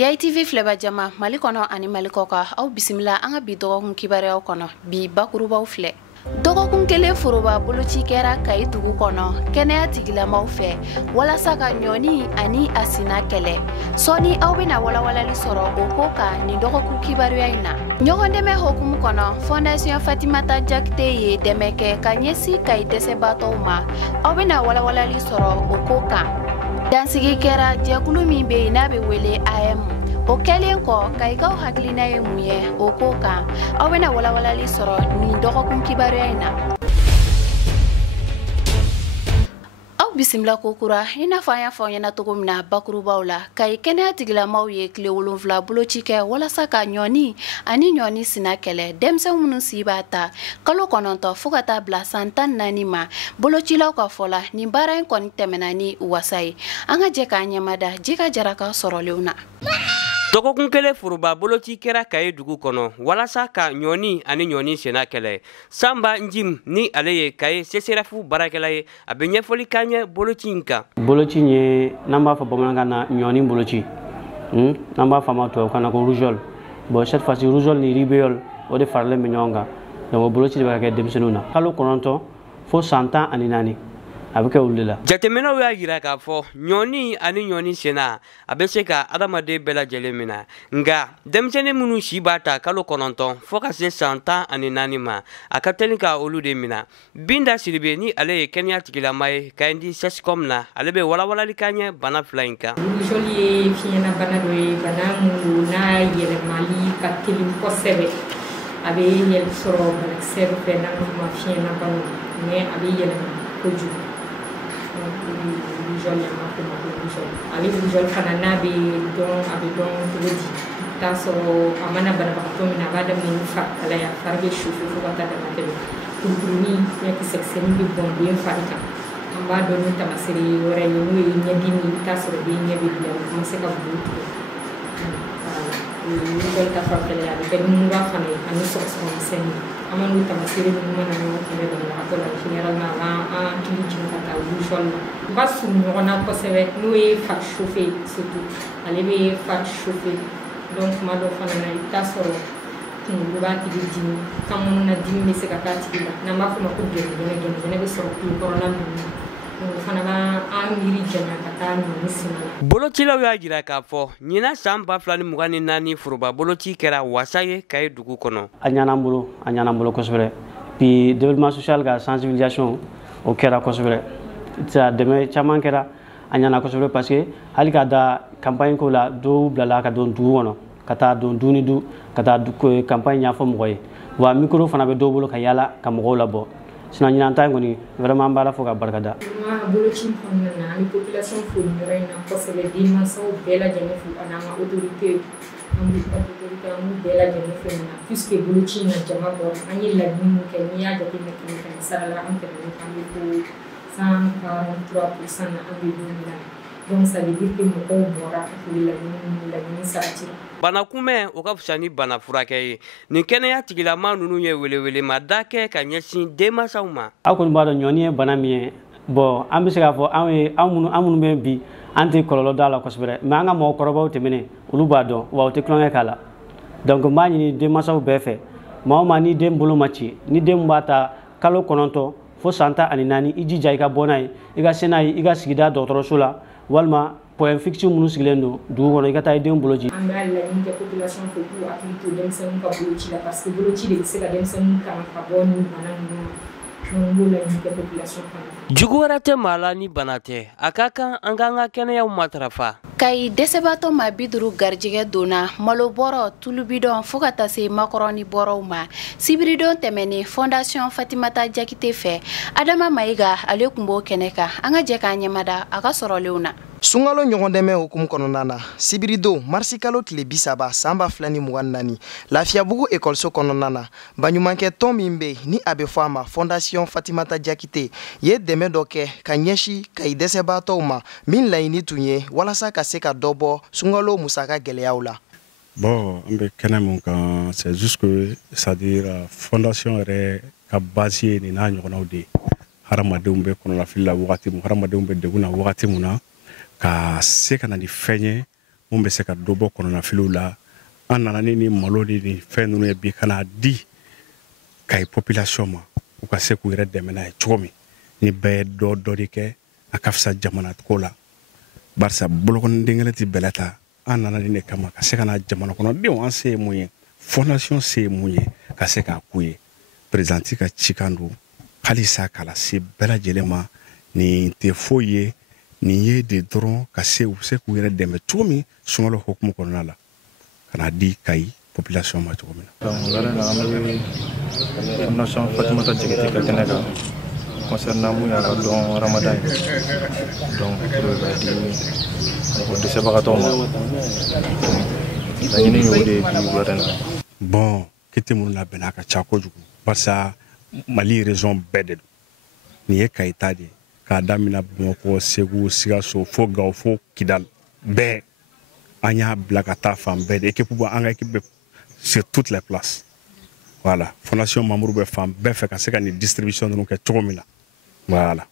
Yai TV filɛba jama Mali kɔnɔ ani Mali kɔ kan aw bisimila an ka bi dɔgɔkun kibaruyaw kɔnɔ bi bakurubaw filɛ. Dɔgɔkun kelen foroba boloci kɛra Kayi dugu kɔnɔ kɛnɛya tigilamaw fɛ walasa ka ɲɔni ani a sina kɛlɛ. Sɔni aw bɛna walawalali sɔrɔ o ko kan nin dɔgɔkun kibaruya in na. Ɲɔgɔn dɛmɛ hokumu kɔnɔ Fondation Fatimata Jakite ye dɛmɛ kɛ ka ɲɛsin Kayi dɛsɛbaatɔw ma. Aw bɛna walawalali sɔrɔ o ko kan. Dansigi kɛra jɛkulu min bɛ yen n'a bɛ wele AM. O kɛlen kɔ Kayikaw hakilina ye mun ye o ko kan aw bɛna walawalali sɔrɔ nin dɔgɔkun kibaruya in na. Aw bisimila ko kura i n'a fɔ an y'a fɔ aw ɲɛna cogo min na bakurubaw la Kayi kɛnɛya tigilamaw ye tile 7 boloci kɛ walasa ka ɲɔni ani ɲɔni sina kɛlɛ. Denmisɛnw minnu si b'a ta kalo 9 fo ka taa bila san 14 ma bolocilaw ka fɔ la nin baara in kɔni tɛmɛna ni wasa ye. An ka jɛ k'an ɲɛmada Jika Jaraka sɔrɔlenw na. Dɔgɔkun kelen foroba boloci kɛra Kayi dugu kɔnɔ walasa ka ɲɔni ani ɲɔni sena kɛlɛ. Samba Njim ni ale ye Kayi CCRF baarakɛla ye a bɛ ɲɛfɔli k'an ye boloci in kan. Boloci ye n'an b'a fɔ bamanankan na ɲɔni boloci n'an b'a fɔ a ma tubabukan na ko rougeole. Bon cette fois-ci rougeole ni rubéole o de faralen bɛ ɲɔgɔn kan. Donc boloci de bɛ ka kɛ denmisɛnninw na. Kalo 9 fo san 14 a bɛ kɛ olu de la. Jateminɛw y'a jira k'a fɔ ɲɔni ani ɲɔni sena a bɛ se ka adamaden bɛɛ lajɛlen minɛ. Nka denmisɛnnin minnu si b'a ta kalo 9 fo ka se san 14 ma a ka teli ka olu de minɛ. Binda Siribe ni ale ye kɛnɛya tigilama ye k'a di CESCOM na ale bɛ walawalali k'an ye bana fila in kan. Rougeole ye fiɲɛna bana dɔ ye bana mun n'a yɛlɛmali ka teli kosɛbɛ a bɛ yɛlɛ sɔrɔ banakisɛ fɛ n'an b'a fɔ ma fiɲɛna bana mais a bɛ yɛlɛma kojugu. Rougeole ale rougeole fana n'a bɛ dɔn a bɛ dɔn cogo di i t'a sɔrɔ a mana banabagatɔ min na a b'a daminɛ ni farikalaya fari bɛ sufu fo ka taa dama tɛmɛ kurukurunin ɲɛkisɛkisɛnin bɛ bɔn den fari kan an b'a dɔn ni tamasere wɛrɛ ye n'o ye ɲɛdimi i t'a sɔrɔ den ɲɛ bɛ bila o bɛ se ka bulu tigɛ rougeole ta fanfɛla a bɛ kɛ ni mura fana ye ani sɔgɔsɔgɔmisɛnnin an ma n'o tamasere ninnu mana ɲɔgɔn kunbɛn banabagatɔ la généralement an hakili jigin ka taa rougeole la u ka surun ɲɔgɔn na kosɛbɛ n'o ye fari chauffe surtout ale bɛ fari chauffe donc tuma dɔ fana na i bɛ taa sɔrɔ kunkolo b'a tigi dimi kan kɔnɔna dimi bɛ se ka k'a tigi la n'an b'a fɔ o ma ko gɛnɛgɛnɛ bɛ sɔrɔ kulo kɔrɔla ninnu na o fana b'an miiri janya ka taa ɲɔni sina la. Bolocilaw y'a jira k'a fɔ ɲinan san 2024 foroba boloci kɛra wasa ye Kayi dugu kɔnɔ. A ɲana an bolo kosɛbɛ puis développement social ka sensibilisation o kɛra kosɛbɛ dɛmɛ caman kɛra a ɲana kosɛbɛ parce que hali ka da campagne ko la dɔw bilala ka don dugu kɔnɔ ka taa don du ni du ka taa campagne ɲɛfɔ mɔgɔ ye wa micro fana bɛ dɔw bolo ka yala ka mɔgɔw labɔ sinon ɲinan ta in kɔni vraiment an b'a la fo ka barikada. Boloci kɔnɔna na an bɛ population fo nin yɔrɔ in na kosɛbɛ denmansaw bɛɛ lajɛlen fo ani an ka autorité an b'u bɛɛ lajɛlen fo nin na puisque boloci in na jama bɔra an ye laɲini min kɛ n'i y'a jateminɛ kɛmɛ sara la an tɛmɛnen kan an bɛ fo 143% na an bɛ don min na donc ça veut dire que mɔgɔw bɔra o laɲini sabatira. Bana kunbɛn o ka fisa ni bana furakɛ ye nin kɛnɛya tigilama ninnu ye welewelema kɛ ka ɲɛsin denmansaw ma. Aw kɔni b'a dɔn ɲɔni ye bana min ye bon an bɛ se k'a fɔ an minnu bɛ bi an tɛ kɔlɔlɔ d'a la kosɛbɛ mais an ka mɔgɔkɔrɔbaw tɛmɛnen olu b'a dɔn wa u tɛ tulonkɛ k'a la donc n b'a ɲini denmansaw bɛɛ fɛ maa o maa ni den bolo ma ci ni den b'a ta kalo 9 fo san 14 i jija i ka bɔ n'a ye i ka se n'a ye i ka sigida dɔgɔtɔrɔso la walima point fixe minnu sigilen don dugu kɔnɔ i ka taa i den boloci. An b'a laɲini kɛ population fɛ k'u hakili to denmisɛnninw ka boloci la parce que boloci de bɛ se ka denmisɛnninw tanga ka bɔ nin bana ninnu ma. Jugu wɛrɛ tɛ maa la ni bana tɛ a ka kan an k'an ka kɛnɛyaw matarafa. Kayi dɛsɛbaatɔ ma 50 garijɛgɛ donna malo bɔrɔ tulu bidɔn fo ka taa se makɔrɔni bɔrɔw ma sibiridon tɛmɛnen Fondation Fatimata Jakite fɛ Adama Mayiga ale tun b'o kɛnɛ kan an ka jɛ k'an ɲɛmada a ka sɔrɔlenw na. Sunkalo ɲɔgɔn dɛmɛ hukumu kɔnɔna na sibiridon marisi kalo tile 30 san 2024 Lafiyabugu ekɔliso kɔnɔna na baɲumankɛ tɔn min bɛ ni a bɛ fɔ a ma Fondation Fatimata Jakite ye dɛmɛ dɔ kɛ ka ɲɛsin Kayi dɛsɛbaatɔw ma min laɲini tun ye walasa ka se ka dɔ bɔ sunkalo musaka gɛlɛyaw la. Bon an bɛ kɛnɛ mun kan c'est juste que c'est-à-dire fondation yɛrɛ ka base ye nin n'a ɲɔgɔnnaw de ye hadamadenw bɛ kɔnɔnafili la wagati mun hadamadenw bɛ degun na wagati mun na ka se ka na ni fɛn ye mun bɛ se ka dɔ bɔ kɔnɔnafiliw la an nana ni malo ni fɛn ninnu ye bi kana di Kayi population ma u ka se k'u yɛrɛ dɛmɛ n'a ye cogo min ni bɛɛ ye dɔ de kɛ a ka fisa jamana ko la barisa bolokɔniden kelen tɛ bɛlɛ ta an nana nin de kama ka se ka na jamana kɔnɔdenw an se ye mun ye fondation se ye mun ye ka se k'a k'u ye présidenti ka cikan don halisa k'a se bɛɛ lajɛlen ma nin tɛ foyi ye nin ye de dɔrɔn ka se u se k'u yɛrɛ dɛmɛ cogo min sunkalo hukumu kɔnɔna la ka na di Kayi population ma cogo min na. Nation Fatimata Jigete ka kɛnɛ kan concernant mun y'a ka dɔn Ramadan donc pour di dɛsɛbagatɔw ma laɲini y'o de bi wulada na. Bon kiti minnu labɛnna a ka ca kojugu barisa Mali région bɛɛ de don nin ye Kayi ta de ye k'a daminɛ Bamakɔ Segu Sikaso fo Gawo fo Kidal bɛɛ an y'a bila ka taa fan bɛɛ de équipe an ka équipe sur toutes les places voilà fondation membre bɛ fan bɛɛ fɛ ka se ka nin distribution ninnu kɛ cogo min na voilà.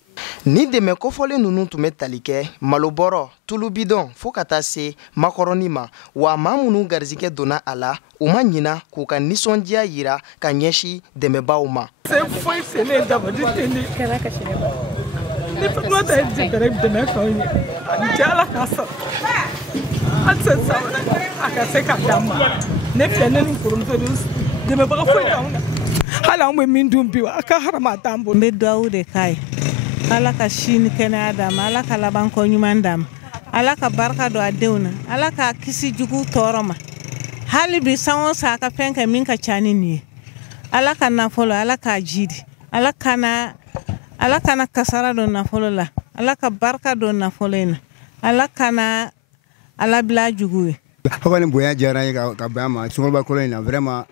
Ni dɛmɛ kofɔlen ninnu tun bɛ tali kɛ malobɔrɔ tulu bidɔn fo ka taa se makɔrɔni ma wa maa minnu garizigɛ donna a la u ma ɲina k'u ka nisɔndiya yira ka ɲɛsin dɛmɛbaaw ma. Foyi se ne dabali tɛ ne kɛra ka sɛnɛ ba ne fana ta ye dɛmɛ k'aw ye a di Ala k'a sɔrɔ hali sisan a ka se ka d'an ma ne filɛ ne ni kɔrɔmuso dɛmɛbaga foyi t'anw na hali anw bɛ min dun bi a ka harama t'an bolo. N bɛ duwawu de k'a ye Ala ka si ni kɛnɛya d'a ma Ala ka laban ko ɲuman d'a ma Ala ka barika don a denw na Ala ka kisi jugu tɔɔrɔ ma hali bi san o san a ka fɛn kɛ min ka ca ni nin ye Ala ka nafolo Ala k'a jidi Ala kana kasara don nafolo la Ala ka barika don nafolo in na Ala kana Ala bila jugu ye. Hɔgɔni bonya diyara n ye ka bɛn a ma sunkaloba kɔlɔ in na vraiment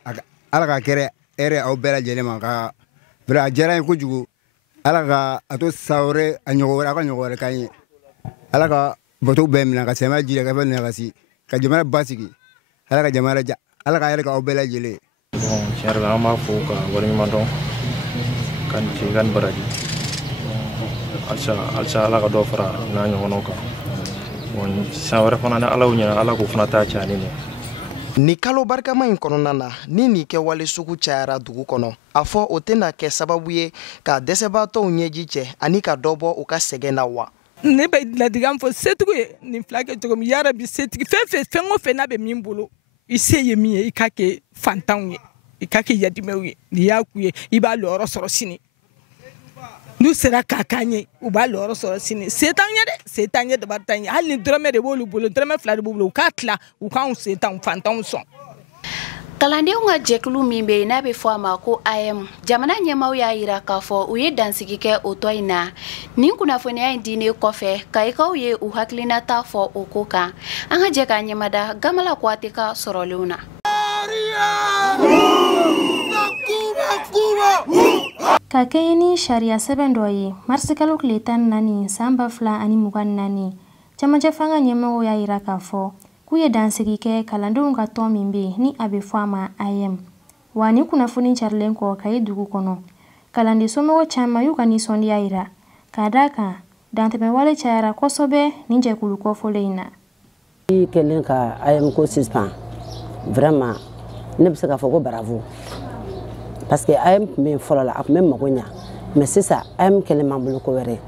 Ala ka kɛra hɛrɛ aw bɛɛ lajɛlen ma ka a diyara n ye kojugu Ala ka a to sa wɛrɛ a ɲɔgɔn wɛrɛ a ka ɲɔgɔn wɛrɛ k'an ye Ala ka bateau bɛɛ minɛ ka sɛmɛ ji ka fɛn nakasi ka jamana basigi Ala ka jamana ja Ala ka hɛrɛ k'aw bɛɛ lajɛlen ye. Bon tiɲɛ yɛrɛ la an b'a fɔ ka waleɲuman dɔn ka ni ce ka ni baraji halisa Ala ka dɔ fara n'a ɲɔgɔnnaw kan bon san wɛrɛ fana ni Ala y'o ɲɛna Ala k'o fana taa caya ni nin. Ni kalo barikama in kɔnɔna na ni nin kɛwale sugu cayara dugu kɔnɔ a fɔ o tɛna kɛ sababu ye ka dɛsɛbaatɔw ɲɛji cɛ ani ka dɔ bɔ u ka sɛgɛn na wa. Ne bɛ ladikan fɔ setigi ye nin fila kɛ cogo min yarabi setigi fɛn o fɛn n'a bɛ min bolo i se ye min ye i ka kɛ fantanw ye i ka kɛ yadimɛw ye n'i y'a k'u ye i b'a lɔyɔrɔ sɔrɔ sini n'u sera k'a k'an ye u b'a lɔyɔrɔ sɔrɔ sini se t'an ye dɛ se t'an ye dabari t'an ye hali ni dɔrɔmɛ de b'olu bolo dɔrɔmɛ fila de b'u bolo u k'a tila u k'anw se t'anw fantanw sɔn. Kalandenw ka jɛkulu min bɛ yen n'a bɛ fɔ a ma ko AM jamana ɲɛmaaw y'a jira k'a fɔ u ye dansigi kɛ o tɔ in na nin kunnafoniya in diinen kɔfɛ Kayikaw ye u hakilinata fɔ o ko kan an ka jɛ k'a ɲɛmada Gamala Kuyate ka sɔrɔlenw na. Ka kɛɲɛ ni sariya sɛbɛn dɔ ye marisi kalo tile 14 san 2024 cɛmancɛ fanga ɲɛmɔgɔw y'a jira k'a fɔ k'u ye dansigi kɛ kalandenw ka tɔn min bɛ yen ni a bɛ fɔ a ma AM wa ni kunnafoni carilen kɔ Kayi dugu kɔnɔ kalanden somɔgɔw caman y'u ka nisɔndiya jira k'a d'a kan dantɛmɛwale cayara kosɛbɛ nin jɛkulu kɔfɔlen in na. I kɛlen ka AM ko suspend vraiment ne bɛ se k'a fɔ ko bravo parce que AM tun bɛ yen fɔlɔ la a tun bɛ mago ɲa mais sisan AM kɛlen m'an bolo ko wɛrɛ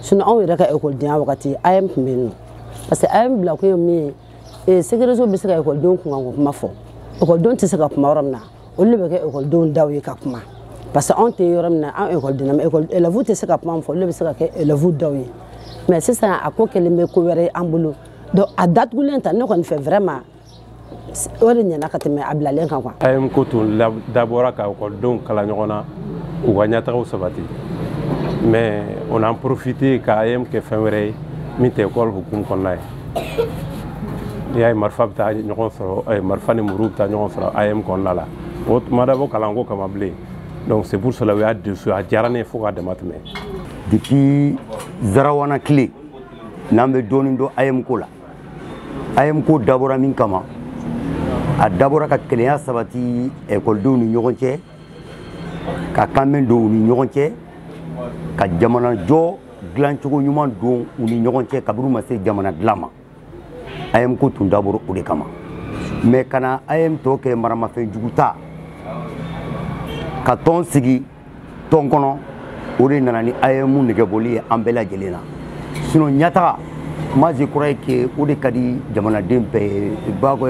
sinon anw yɛrɛ ka écoledenya wagati AM tun bɛ yen nɔ parce que AM bila ko ye min ye sécurité bɛ se ka écoledenw kunkan ko kuma fɔ écoledenw tɛ se ka kuma yɔrɔ min na olu de bɛ kɛ écoledenw daw ye ka kuma parce que anw tɛ yɔrɔ min na an écoledena mais élèves tɛ se ka kuma fɔ olu de bɛ se ka kɛ élèves daw ye mais sisan a ko kɛlen bɛ ko wɛrɛ an bolo donc a datugulen ta ne kɔni fɛ vraiment o de ɲɛna ka tɛmɛ a bilalen kan quoi. AM ko tun dabɔra ka écoledenw kala ɲɔgɔn na u ka ɲɛtagaw sabati mais on a profité ka AM kɛ fɛn wɛrɛ ye min tɛ école hukumu kɔnɔna ye. N'i y'a ye marifa bɛ taa ɲɔgɔn sɔrɔ marifa ni muru bɛ taa ɲɔgɔn sɔrɔ AM kɔnɔna la o tun ma dabɔ kalanko kama bilen donc c'est pour cela u y'a déçu a diyara ne ye fo k'a dama tɛmɛ. Depuis Zarawana tile n'an bɛ dɔɔnin dɔn AM ko la AM ko dabɔra min kama a dabɔra ka kelenya sabati écoledenw ni ɲɔgɔn cɛ ka kanbɛn don u ni ɲɔgɔn cɛ ka jamanajɔ dilancogo ɲuman don u ni ɲɔgɔn cɛ kabini u ma se jamana dilan ma ayam ko tun dabɔra o de kama mais kana ayam tɔ kɛ maramafɛn jugu ta ka tɔn sigi tɔn kɔnɔ o de nana ni ayamu nɛgɛbɔli ye an bɛɛ lajɛlen na sinon ɲataga moi je crois que o de ka di jamanaden bɛɛ ye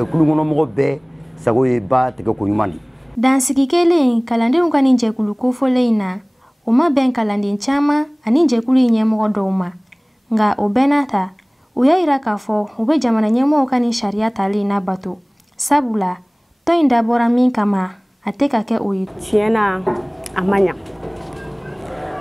kulukɔnɔmɔgɔ bɛɛ sago ye ba tigɛ ko ɲuman di. Dansigi kelen kalandenw ka nin jɛkulu kofɔlen in na o ma bɛn kalanden caman ani jɛkulu in ɲɛmɔgɔ dɔw ma nka o bɛɛ n'a ta u y'a yira k'a fɔ u bɛ jamana ɲɛmɔgɔw ka nin sariya talen na bato sabula tɔn in dabɔra min kama a tɛ ka kɛ o ye. Tiɲɛ na a ma ɲa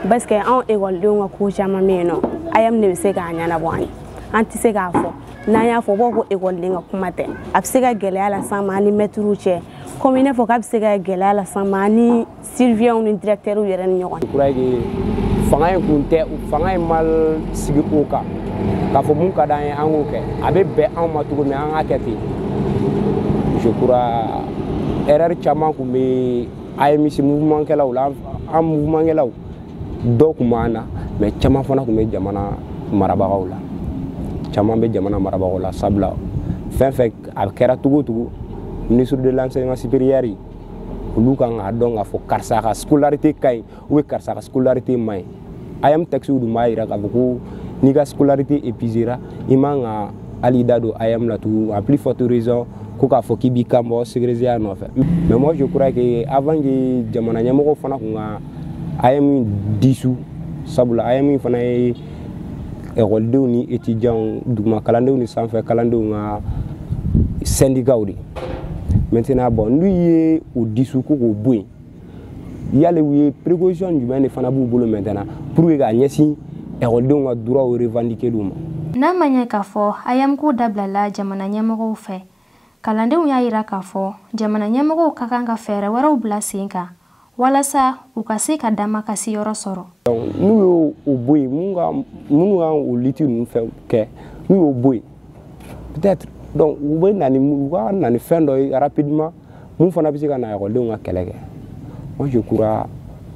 parce que anw ekɔlidenw ka ko caman bɛ yen nɔ ayam de bɛ se k'a ɲɛnabɔ an ye an tɛ se k'a fɔ n'an y'a fɔ bɔ ko ekɔliden ka kuma tɛ a bɛ se ka gɛlɛya las'an ma ani mɛtiriw cɛ comme i n'a fɔ k'a bɛ se ka gɛlɛya las'an ma ani surveillanw ni directeurs yɛrɛ ni ɲɔgɔn cɛ. Fanga in kun tɛ fanga in ma sigi o kan k'a fɔ mun ka d'an ye an k'o kɛ a bɛ bɛn anw ma cogo min an k'a kɛ ten je crois erreur caman kun bɛ AMC mouvement kɛlaw la an mouvement kɛlaw dɔw kun b'an na mais caman fana kun bɛ jamana marabagaw la caman bɛ jamana marabagaw la sabula fɛn fɛn a kɛra cogo cogo ministre de l'enseignement supérieur olu kan k'a dɔn k'a fɔ karisa ka scolarité ka ɲi ou bien karisa ka scolarité ma ɲi ayam texte dun b'a yira k'a fɔ ko n'i ka scolarité épuisera i man ka hali da don ayam la tugun à plus forte raison ko k'a fɔ k'i b'i kan bɔ ségrégéya nɔfɛ mais moi je crois que avant que jamana ɲɛmɔgɔw fana kun ka ayam disu sabula ayam fana ye ekɔlidenw ni étudiants duguma kalandenw ni sanfɛ kalandenw ka syndicat de maintenant bon n'u ye o disu ko k'o bɔ yen yali u ye précaution jumɛn de fana b'u bolo maintenant pour que k'a ɲɛsin ekɔlidenw ka droit revendiquer ma. N'a ma ɲɛ k'a fɔ ayam ko dabilala jamana ɲɛmɔgɔw fɛ kalandenw y'a yira k'a fɔ jamana ɲɛmɔgɔw ka kan ka fɛɛrɛ wɛrɛw bila sen kan walasa u ka se ka dama kasi yɔrɔ sɔrɔ. N'u y'o bɔ yen minnu kan o liti ninnu fɛn kɛ n'u y'o bɔ yen peut-être donc u ka na ni fɛn dɔ ye rapidement mun fana bɛ se ka na ekɔlidenw ka kɛlɛ kɛ moi je crois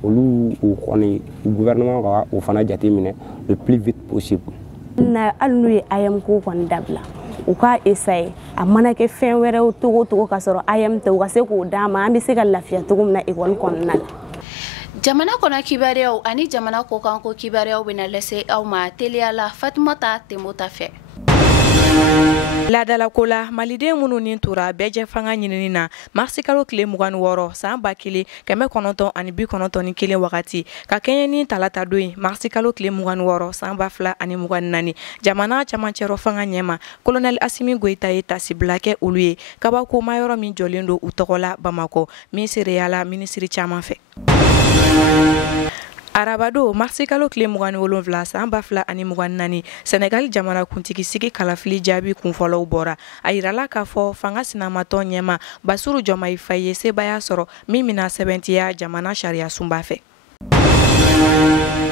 olu o kɔni gouvernement ka o fana jate minɛ le plus vite possible. Hali n'u ye ayam ko kɔni dabila u k'a essayer a mana kɛ fɛn wɛrɛw togo togo ka sɔrɔ ayam tɛ u ka se k'o d'a ma an bɛ se ka lafiya cogo min na ekɔli kɔnɔna la. Jamana kɔnɔ kibaruyaw ani jamana kɔkanko kibaruyaw bɛna lase aw ma teliya la Fatumata Tembota fɛ. Laadalako la maliden minnu ni tora bɛɛ fanga ɲinini na marisi kalo tile 26 san 1991 wagati ka kɛɲɛ ni talata don ye marisi kalo tile 26 san 2024 jamana camancɛrɔ fanga ɲɛma colonel Asimi Goita ye tasibila kɛ olu ye kabakoma yɔrɔ min jɔlen don u tɔgɔ la Bamako min sereyala minisiri caman fɛ. Arabado marisi kalo tile 27 san 2024 Senegal jamana kuntigi sigi kalafili jaabi kunfɔlɔw bɔra a yirala k'a fɔ fanga sinamatɔ ɲɛma Basiru Jɔmayi Fayi ye sebaya sɔrɔ min bɛna sɛbɛntiya jamana sariya sunba fɛ.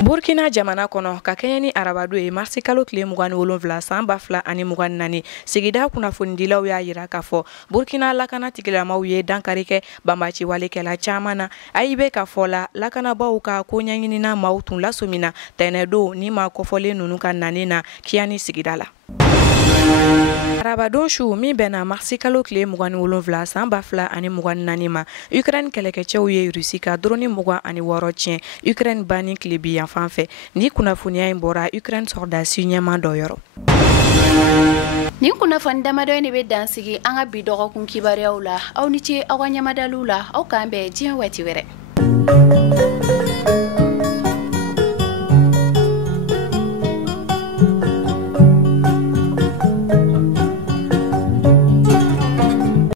Burkina jamana kɔnɔ ka kɛɲɛ ni arabado ye marisi kalo tile 27 san 2024 sigida kunnafonidilaw y'a yira k'a fɔ Burkina lakana tigilamaw ye dankari kɛ banbaci walekɛla caman na AIB ka fɔ la lakanabaw ka ko ɲɛɲinina maaw tun lasomina tɛnɛdon ni ma kɔfɔlen ninnu ka nani na Kiyani sigida la. Arabadon su min bɛnna marisi kalo tile 27 san 2024 ma Ukraine kɛlɛkɛcɛw ye Rusi ka drone 26 tiɲɛ Ukraine banni tile bi yan fan fɛ ni kunnafoniya in bɔra Ukraine sɔrdasi ɲɛma dɔ yɔrɔ. Nin kunnafoni damadɔ in de bɛ dansigi an ka bi dɔgɔkun kibaruyaw la aw ni ce aw ka ɲamadaliw la aw k'an bɛn diɲɛ waati wɛrɛ.